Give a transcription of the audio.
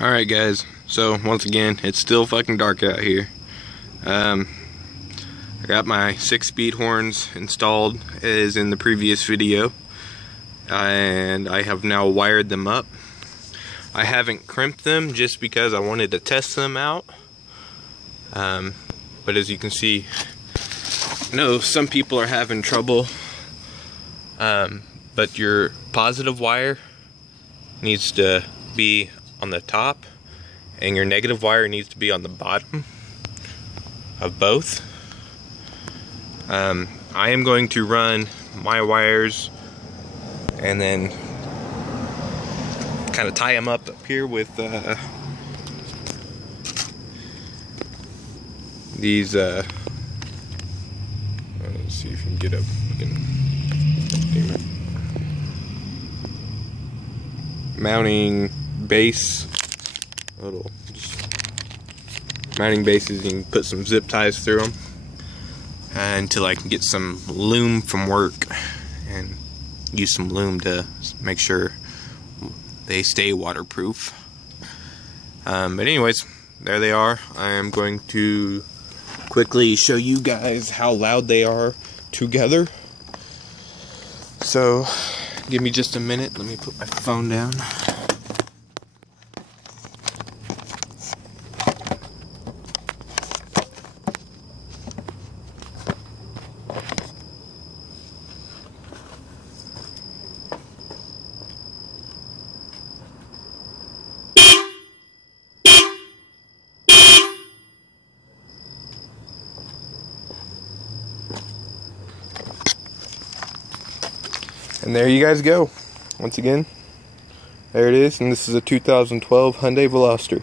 Alright guys, so once again, it's still fucking dark out here. I got my 6-speed horns installed as in the previous video, and I have now wired them up. I haven't crimped them just because I wanted to test them out, but as you can see, I know some people are having trouble, but your positive wire needs to be on the top and your negative wire needs to be on the bottom of both. I am going to run my wires and then kind of tie them up here with these let's see if you can get a mounting base, little mounting bases. You can put some zip ties through them until I can get some loom from work and use some loom to make sure they stay waterproof. But anyways, there they are. I am going to quickly show you guys how loud they are together. So give me just a minute. Let me put my phone down. And there you guys go. Once again, there it is, and this is a 2012 Hyundai Veloster.